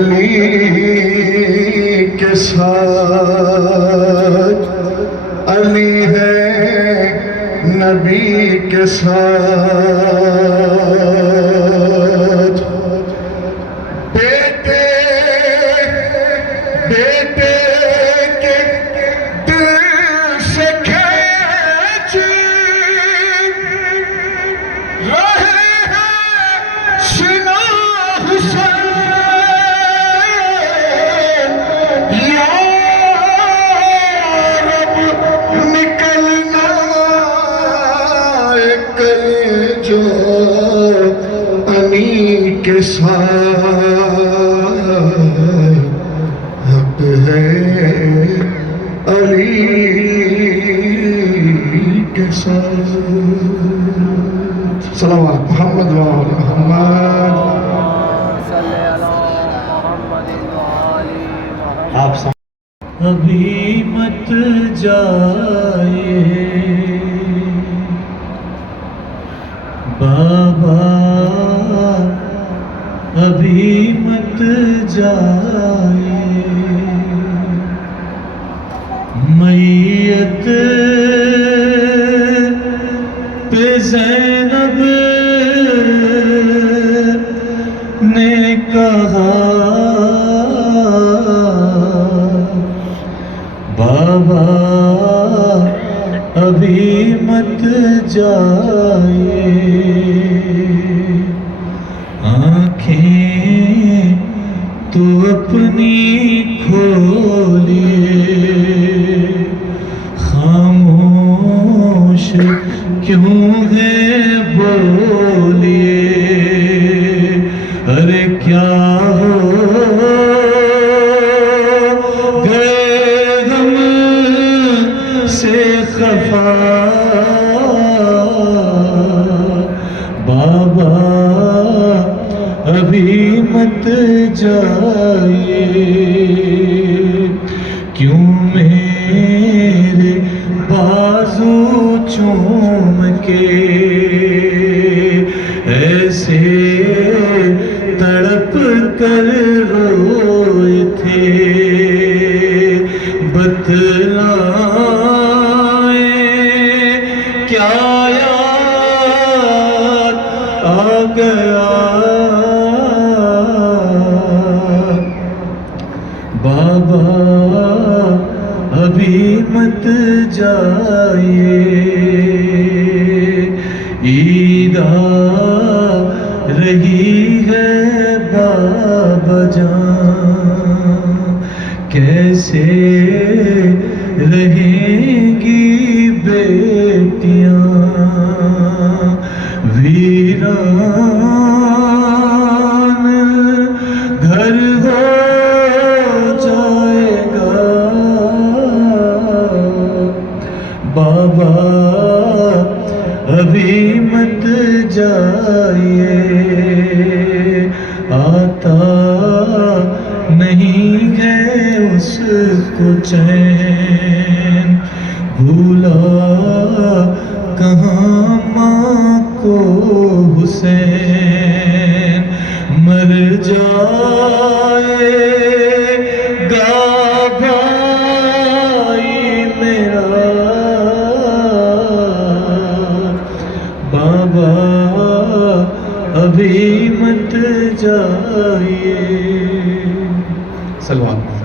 علی کے ساتھ علی ہے نبی کے ساتھ بیٹے بیٹے کے دل سے کھینچ رہے ہیں سنا حسین یا رب نکلنا جو علی کے ساتھ حق ہے علی کے ساتھ صلوات محمد و آل محمد آپ ابھی مت جائے بابا ابھی مت جائے میت پہ زینب نے کہا بابا ابھی مت جائے آنکھیں تو اپنی کھولیے خاموش کیوں ہے بولیے ارے کیا ہو گئے غم سے خفا بابا ابھی مت جائیے کیوں میرے بازو چوم کے ایسے تڑپ کر روئے تھے بتلائیں کیا یاد آ گیا بابا ابھی مت جائیے عید آ رہی ہے بابا جان کیسے رہیں گی بیٹیاں ویران گھر ہو جائے گا بابا ابھی مت جائیے آتا نہیں ہے اس کو چین بھولا کہاں ماں کو حسین مر جائے گا بھائی میرا بابا ابھی مت جائیے صلوات